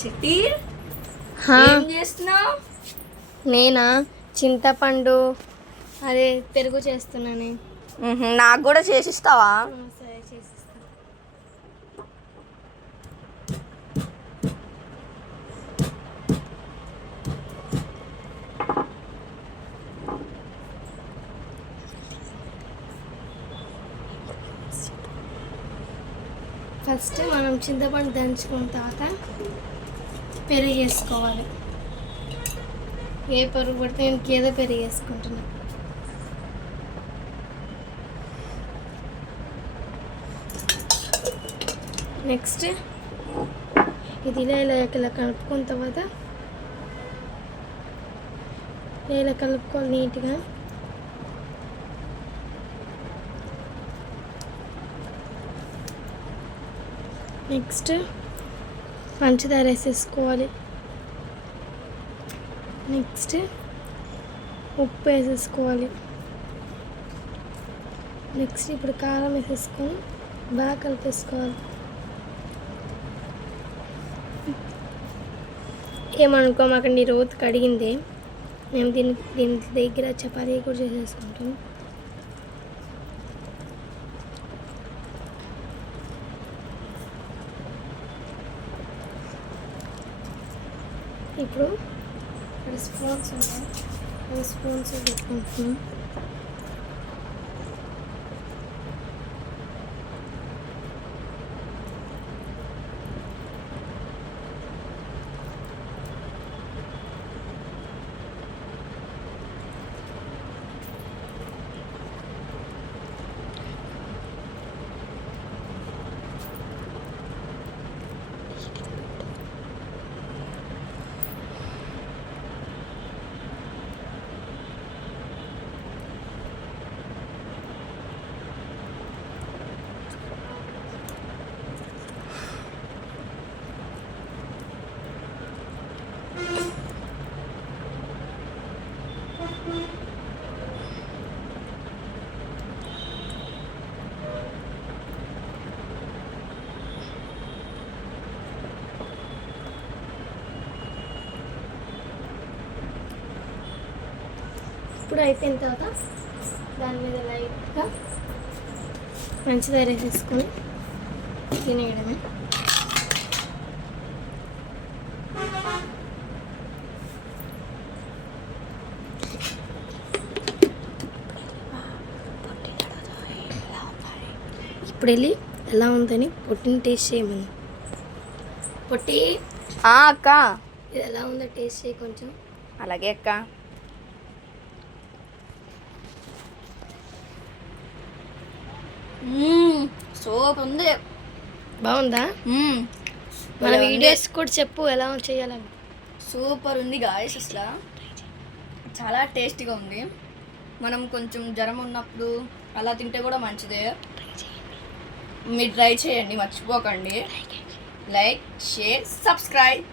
చిట్టి హా, ఏం చేస్తున్నావు? నేనా చింతపండు అదే పెరుగు చేస్తున్నాను. నాకు కూడా చేసిస్తావా? సరే చేసిస్తాను. ఫస్ట్ మనం చింతపండు దంచుకున్న తర్వాత పెరుగు వేసుకోవాలి. ఏ పెరుగు పడితే నేను గేదె పెరుగు వేసుకుంటున్నాను. నెక్స్ట్ ఇది ఇలా కలుపుకున్న తర్వాత ఇలా కలుపుకోవాలి నీట్గా. నెక్స్ట్ పంచదార వేసేసుకోవాలి. నెక్స్ట్ ఉప్పు వేసేసుకోవాలి. నెక్స్ట్ ఇప్పుడు కారం వేసేసుకొని బాగా కలిపేసుకోవాలి. ఏమనుకోమాకండి, రోజు కడిగిందే. మేము దీని దగ్గర చపాతీ కూడా చేసేసుకుంటాం. ఇప్పుడు స్పూన్స్ ఉన్నాయి, స్పూన్స్ పెట్టుకుంటున్నాం. ఇప్పుడు అయిపోయిన తర్వాత దాని మీద లైట్గా పంచదార వేసేసుకొని తినేయడమే. ఇప్పుడు వెళ్ళి ఎలా ఉందని పొట్టిని టేస్ట్ చేయమని. పొట్టి అక్క, ఇది ఎలా ఉందో టేస్ట్ చేయి కొంచెం. అలాగే అక్క. సూపర్ ఉంది. బాగుందా? మన వీడియోస్ కూడా చెప్పు ఎలా చేయాలని. సూపర్ ఉంది గాయస్, అసలు చాలా టేస్టీగా ఉంది. మనం కొంచెం జ్వరం ఉన్నప్పుడు అలా తింటే కూడా మంచిదే. మీరు ట్రై చేయండి, మర్చిపోకండి. Like, share, subscribe.